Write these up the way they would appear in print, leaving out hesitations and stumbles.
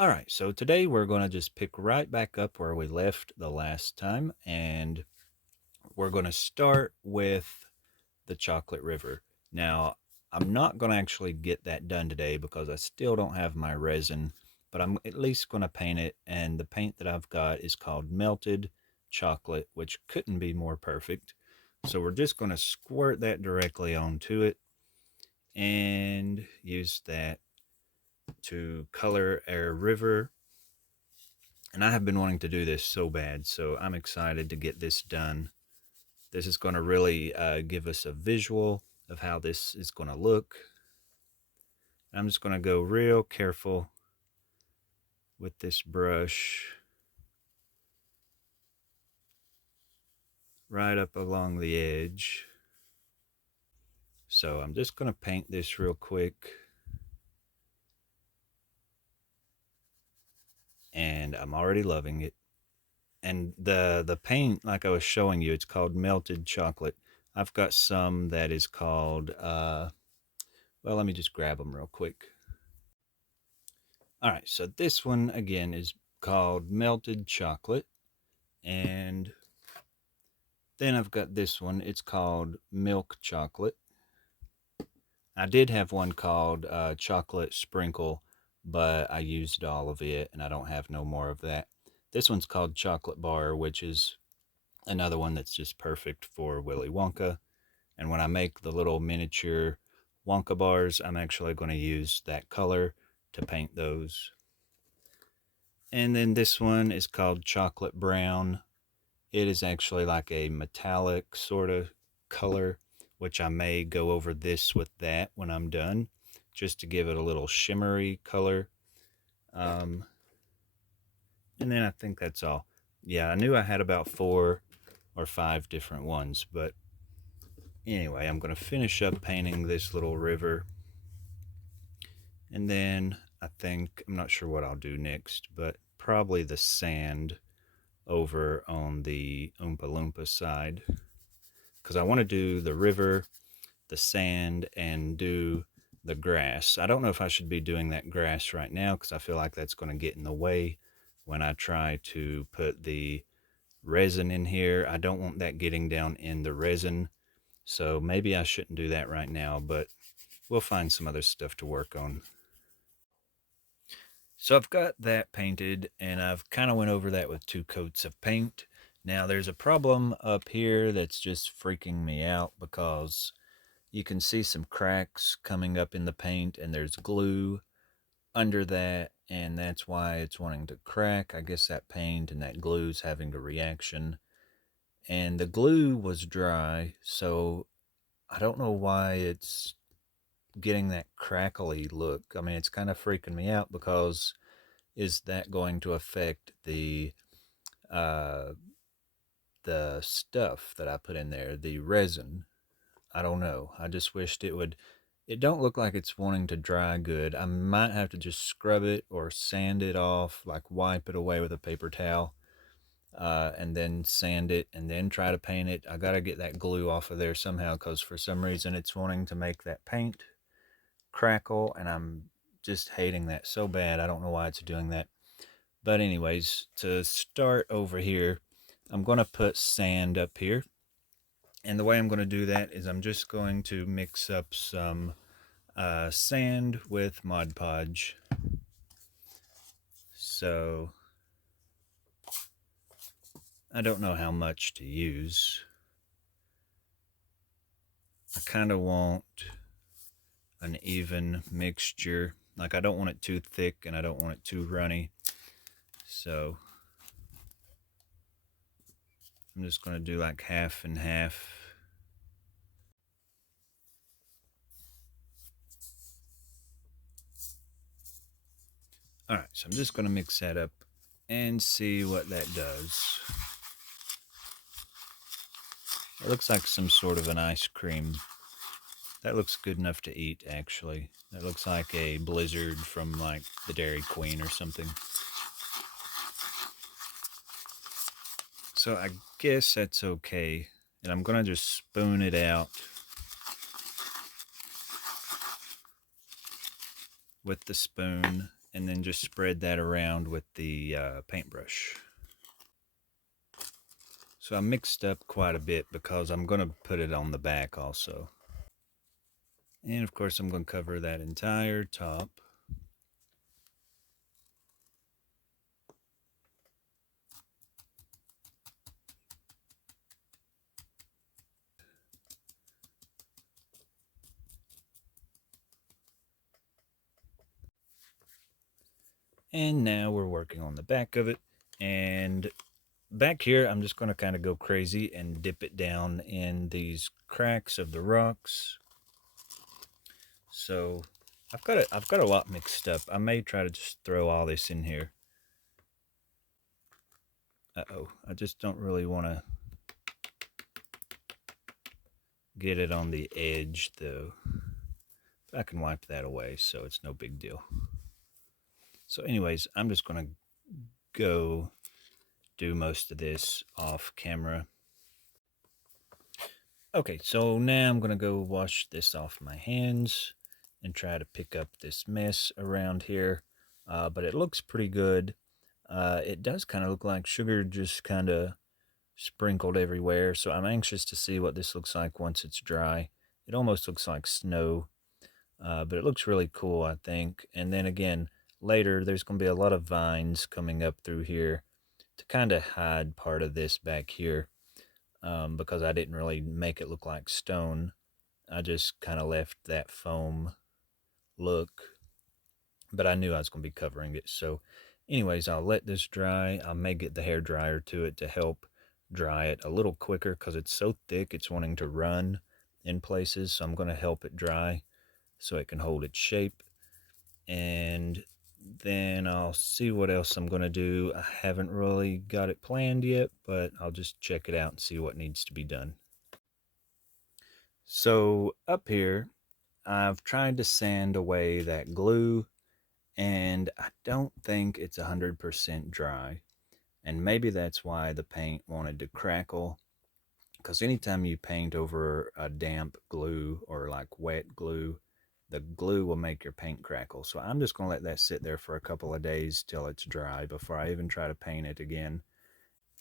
All right, so today we're going to just pick right back up where we left the last time, and we're going to start with the chocolate river. Now, I'm not going to actually get that done today because I still don't have my resin, but I'm at least going to paint it, and the paint that I've got is called melted chocolate, which couldn't be more perfect. So we're just going to squirt that directly onto it and use that to color our river. And I have been wanting to do this so bad, so I'm excited to get this done. This is going to really give us a visual of how this is going to look. I'm just going to go real careful with this brush right up along the edge. So I'm just going to paint this real quick. And I'm already loving it. And the paint, like I was showing you, it's called melted chocolate. I've got some that is called, well, let me just grab them real quick. All right, so this one again is called melted chocolate. And then I've got this one, it's called milk chocolate. I did have one called chocolate sprinkle, but I used all of it and I don't have no more of that. This one's called chocolate bar, which is another one that's just perfect for Willy Wonka. And when I make the little miniature Wonka bars, I'm actually going to use that color to paint those. And then this one is called chocolate brown. It is actually like a metallic sort of color, which I may go over this with that when I'm done, just to give it a little shimmery color. And then I think that's all. Yeah, I knew I had about 4 or 5 different ones, but anyway, I'm going to finish up painting this little river. And then I think, I'm not sure what I'll do next, but probably the sand over on the Oompa Loompa side. Because I want to do the river, the sand, and do the grass. I don't know if I should be doing that grass right now because I feel like that's going to get in the way when I try to put the resin in here. I don't want that getting down in the resin. So maybe I shouldn't do that right now, but we'll find some other stuff to work on. So I've got that painted and I've kind of went over that with 2 coats of paint. Now there's a problem up here that's just freaking me out because you can see some cracks coming up in the paint and there's glue under that, and that's why it's wanting to crack. I guess that paint and that glue's having a reaction. And the glue was dry, so I don't know why it's getting that crackly look. I mean, it's kind of freaking me out because is that going to affect uh the stuff that I put in there, the resin? I don't know. I just wished it would. It don't look like it's wanting to dry good. I might have to just scrub it or sand it off, like wipe it away with a paper towel, and then sand it and then try to paint it. I got to get that glue off of there somehow because for some reason it's wanting to make that paint crackle, and I'm just hating that so bad. I don't know why it's doing that. But anyways, to start over here, I'm going to put sand up here. And the way I'm going to do that is I'm just going to mix up some sand with Mod Podge. So I don't know how much to use. I kind of want an even mixture. Like I don't want it too thick and I don't want it too runny. So I'm just going to do like half and half. All right, so I'm just going to mix that up and see what that does. It looks like some sort of an ice cream. That looks good enough to eat, actually. That looks like a blizzard from like the Dairy Queen or something. So I guess that's okay. And I'm going to just spoon it out with the spoon and then just spread that around with the paintbrush. So I mixed up quite a bit because I'm going to put it on the back also. And of course I'm going to cover that entire top. And now we're working on the back of it. And back here, I'm just going to kind of go crazy and dip it down in these cracks of the rocks. So I've got a lot mixed up. I may try to just throw all this in here. Uh-oh, I just don't really want to get it on the edge though. I can wipe that away, so it's no big deal. So anyways, I'm just going to go do most of this off camera. Okay, so now I'm going to go wash this off my hands and try to pick up this mess around here. But it looks pretty good. It does kind of look like sugar just kind of sprinkled everywhere. So I'm anxious to see what this looks like once it's dry. It almost looks like snow, but it looks really cool, I think. And then again, later there's going to be a lot of vines coming up through here to kind of hide part of this back here. Because I didn't really make it look like stone. I just kind of left that foam look, but I knew I was going to be covering it. So anyways, I'll let this dry. I may get the hair dryer to it to help dry it a little quicker because it's so thick it's wanting to run in places. So I'm going to help it dry so it can hold its shape. And then I'll see what else I'm going to do. I haven't really got it planned yet, but I'll just check it out and see what needs to be done. So up here, I've tried to sand away that glue, and I don't think it's 100% dry. And maybe that's why the paint wanted to crackle, because anytime you paint over a damp glue or like wet glue, the glue will make your paint crackle. So I'm just going to let that sit there for a couple of days till it's dry before I even try to paint it again.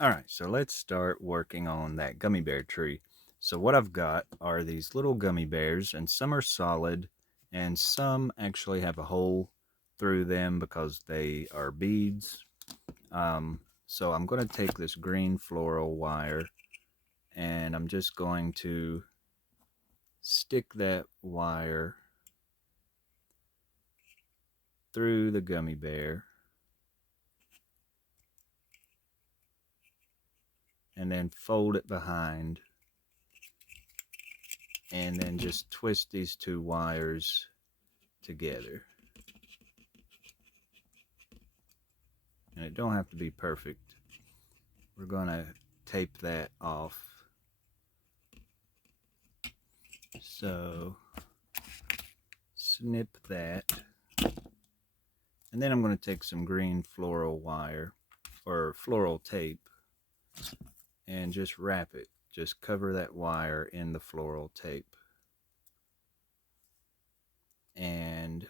All right, so let's start working on that gummy bear tree. So what I've got are these little gummy bears, and some are solid, and some actually have a hole through them because they are beads. So I'm going to take this green floral wire, and I'm just going to stick that wire through the gummy bear, and then fold it behind, and then just twist these two wires together. And it don't have to be perfect. We're gonna tape that off. So snip that, and then I'm going to take some green floral wire or floral tape and just wrap it. Just cover that wire in the floral tape, and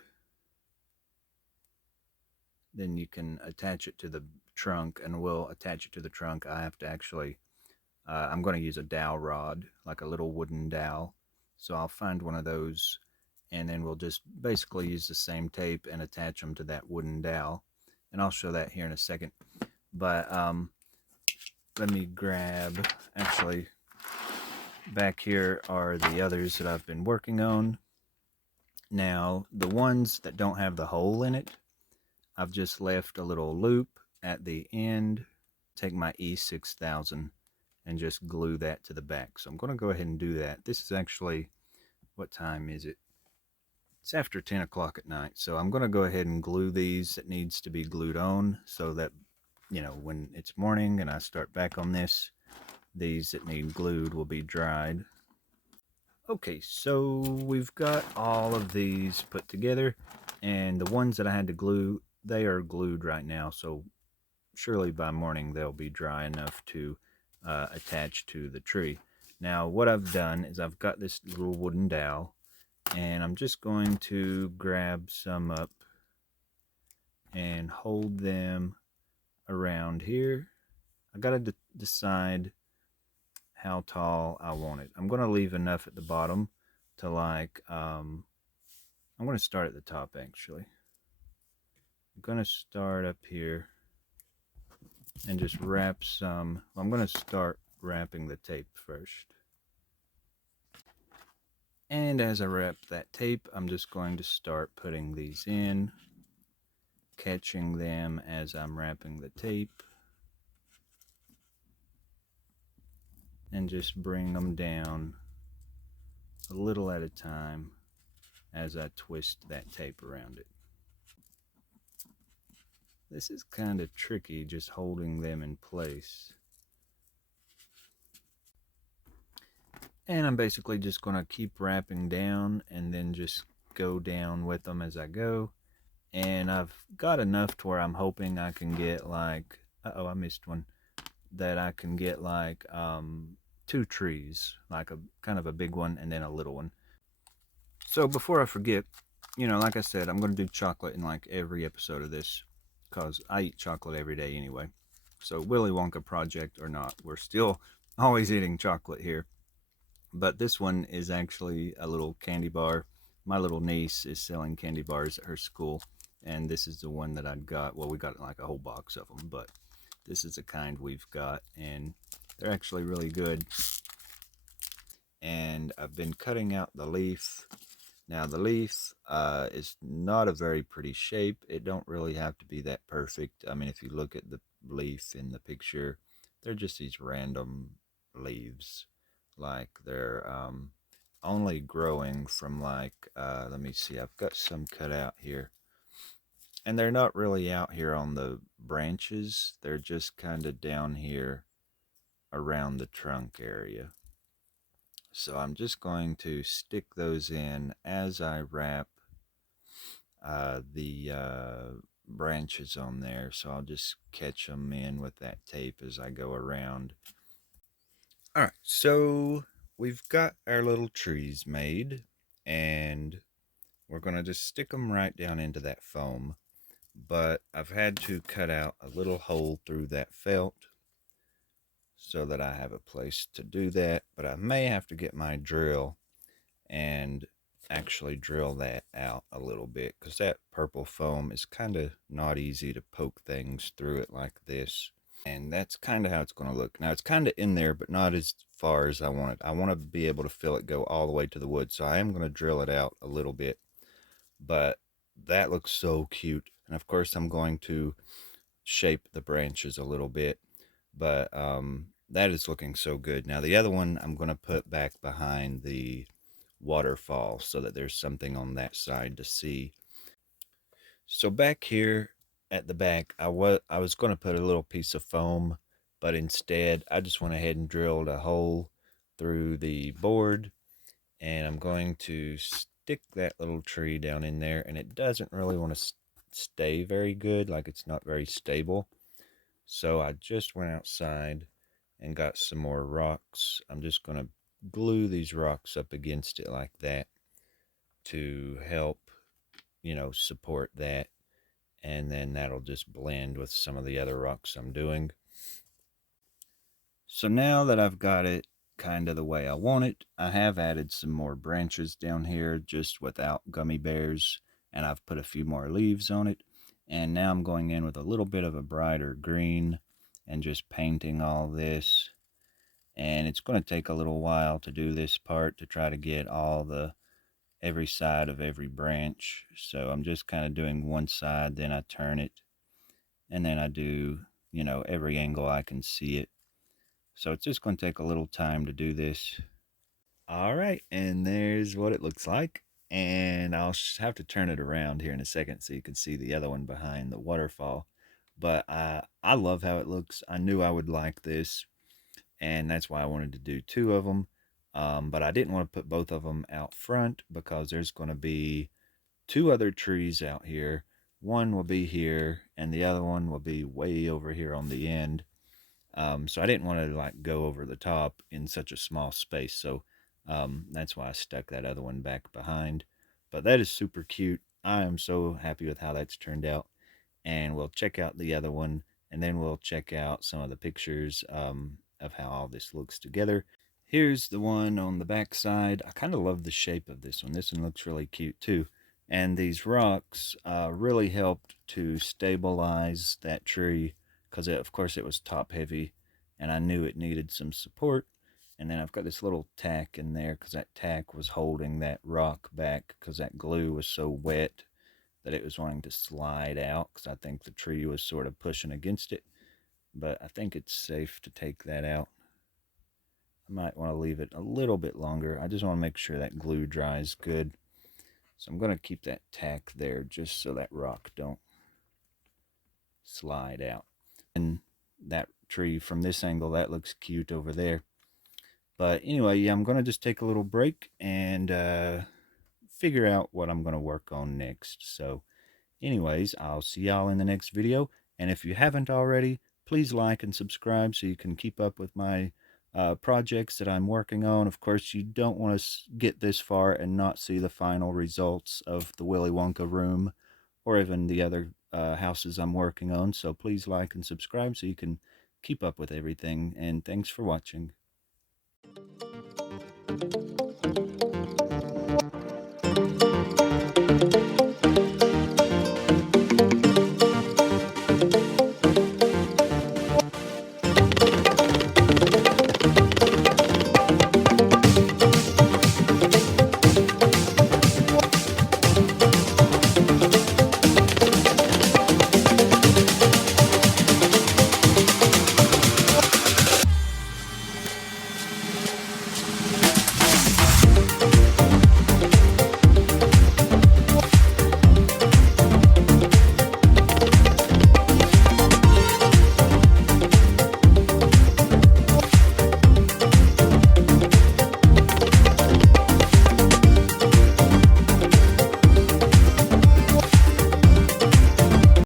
then you can attach it to the trunk, and we'll attach it to the trunk. I have to actually I'm going to use a dowel rod, like a little wooden dowel. So I'll find one of those, and then we'll just basically use the same tape and attach them to that wooden dowel. And I'll show that here in a second. But let me grab, actually, back here are the others that I've been working on. Now, the ones that don't have the hole in it, I've just left a little loop at the end. Take my E6000 and just glue that to the back. So I'm going to go ahead and do that. This is actually, what time is it? It's after 10 o'clock at night. So I'm going to go ahead and glue these that needs to be glued on so that, you know, when it's morning and I start back on this, these that need glued will be dried. Okay, so we've got all of these put together, and the ones that I had to glue, they are glued right now. So surely by morning they'll be dry enough to attach to the tree. Now what I've done is I've got this little wooden dowel, and I'm just going to grab some up and hold them around here. I gotta decide how tall I want it. I'm gonna leave enough at the bottom to I'm gonna start at the top actually. I'm gonna start up here and just wrap some. I'm gonna start wrapping the tape first. And as I wrap that tape, I'm just going to start putting these in, catching them as I'm wrapping the tape, and just bring them down a little at a time as I twist that tape around it. This is kind of tricky, just holding them in place. And I'm basically just going to keep wrapping down and then just go down with them as I go. And I've got enough to where I'm hoping I can get like, uh-oh, I missed one, that I can get like two trees, like a kind of a big one and then a little one. So before I forget, like I said, I'm going to do chocolate in like every episode of this because I eat chocolate every day anyway. So Willy Wonka project or not, we're still always eating chocolate here. But this one is actually a little candy bar. My little niece is selling candy bars at her school, and this is the one that I got. Well, we got like a whole box of them, but this is the kind we've got, and they're actually really good. And I've been cutting out the leaf. Now the leaf is not a very pretty shape. It don't really have to be that perfect. I mean, if you look at the leaf in the picture, they're just these random leaves. Like they're only growing from like, let me see, I've got some cut out here. And they're not really out here on the branches. They're just kind of down here around the trunk area. So I'm just going to stick those in as I wrap the branches on there. So I'll just catch them in with that tape as I go around. All right, so we've got our little trees made, and we're going to just stick them right down into that foam. But I've had to cut out a little hole through that felt so that I have a place to do that. But I may have to get my drill and actually drill that out a little bit because that purple foam is kind of not easy to poke things through it like this. And that's kind of how it's going to look. Now it's kind of in there, but not as far as I want it. I want to be able to feel it go all the way to the wood. So I am going to drill it out a little bit, but that looks so cute. And of course I'm going to shape the branches a little bit, but that is looking so good. Now the other one I'm going to put back behind the waterfall so that there's something on that side to see. So back here at the back, I was going to put a little piece of foam, but instead I just went ahead and drilled a hole through the board, and I'm going to stick that little tree down in there, and it doesn't really want to stay very good, like it's not very stable. So I just went outside and got some more rocks. I'm just going to glue these rocks up against it like that to help, support that. And then that'll just blend with some of the other rocks I'm doing. So now that I've got it kind of the way I want it, I have added some more branches down here just without gummy bears, and I've put a few more leaves on it. And now I'm going in with a little bit of a brighter green and just painting all this. And it's going to take a little while to do this part to try to get every side of every branch. So I'm just kind of doing one side, then I turn it, and then I do, every angle I can see it. So it's just going to take a little time to do this. All right, and there's what it looks like. And I'll have to turn it around here in a second so you can see the other one behind the waterfall. But I love how it looks. I knew I would like this, and that's why I wanted to do two of them. But I didn't want to put both of them out front because there's going to be two other trees out here. One will be here, and the other one will be way over here on the end. So I didn't want to like go over the top in such a small space. So that's why I stuck that other one back behind. But that is super cute. I am so happy with how that's turned out. and we'll check out the other one, and then we'll check out some of the pictures of how all this looks together. Here's the one on the back side. I kind of love the shape of this one. This one looks really cute too. And these rocks really helped to stabilize that tree because, of course, it was top heavy and I knew it needed some support. And then I've got this little tack in there because that tack was holding that rock back because that glue was so wet that it was wanting to slide out because I think the tree was sort of pushing against it. But I think it's safe to take that out. I might want to leave it a little bit longer. I just want to make sure that glue dries good. So I'm going to keep that tack there just so that rock don't slide out. And that tree from this angle, that looks cute over there. But anyway, yeah, I'm going to just take a little break and figure out what I'm going to work on next. So anyways, I'll see y'all in the next video. And if you haven't already, please like and subscribe so you can keep up with my projects that I'm working on. Of course, you don't want to get this far and not see the final results of the Willy Wonka room or even the other houses I'm working on. So please like and subscribe so you can keep up with everything. And thanks for watching.